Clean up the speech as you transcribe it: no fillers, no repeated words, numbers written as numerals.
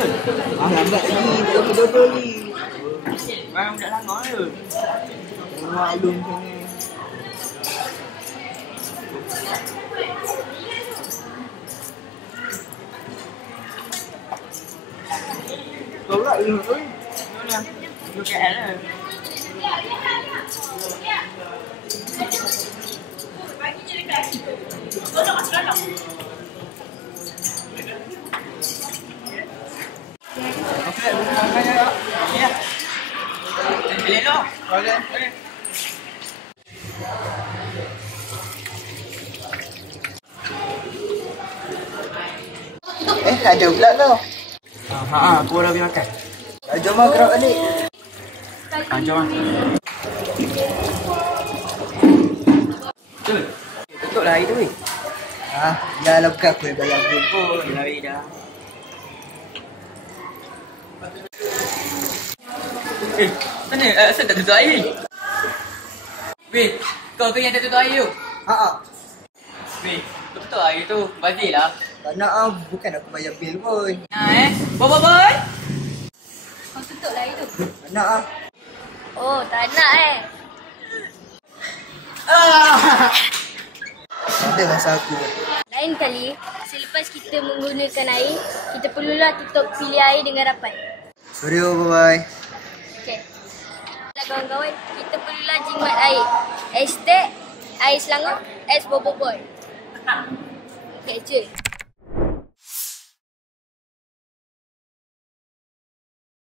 je. Lambat lagi, tak dodol ni. Memang budak langgar je. Maklum sana. Kau pula tengok tu. Mana? Duduk KL lah. Okey, makan ya. Ya. Boleh lo. Okey. Ada pula tu. Aku dah pergi makan. Jom lah gerak balik. Jom lah. Tutup lah hari tu weh. Dah lah bukan aku yang bayar bil pun. Dah weh dah. Mana? Asal tak tutup air? Weh, kau tu yang tak tutup air tu? Weh, kau tutup air tu. Bazir lah. Tak nak bukan aku bayar bil pun. Boy. Kau tutup lah itu. Tak nak Oh, tak nak Ada masa aku. Lain kali, selepas kita menggunakan air, kita perlulah tutup pilih air dengan rapat. Sorry, bye-bye. Okey. Kawan-kawan, kita perlulah jimat air. #air selangor #boboiboy. Okey, cuy.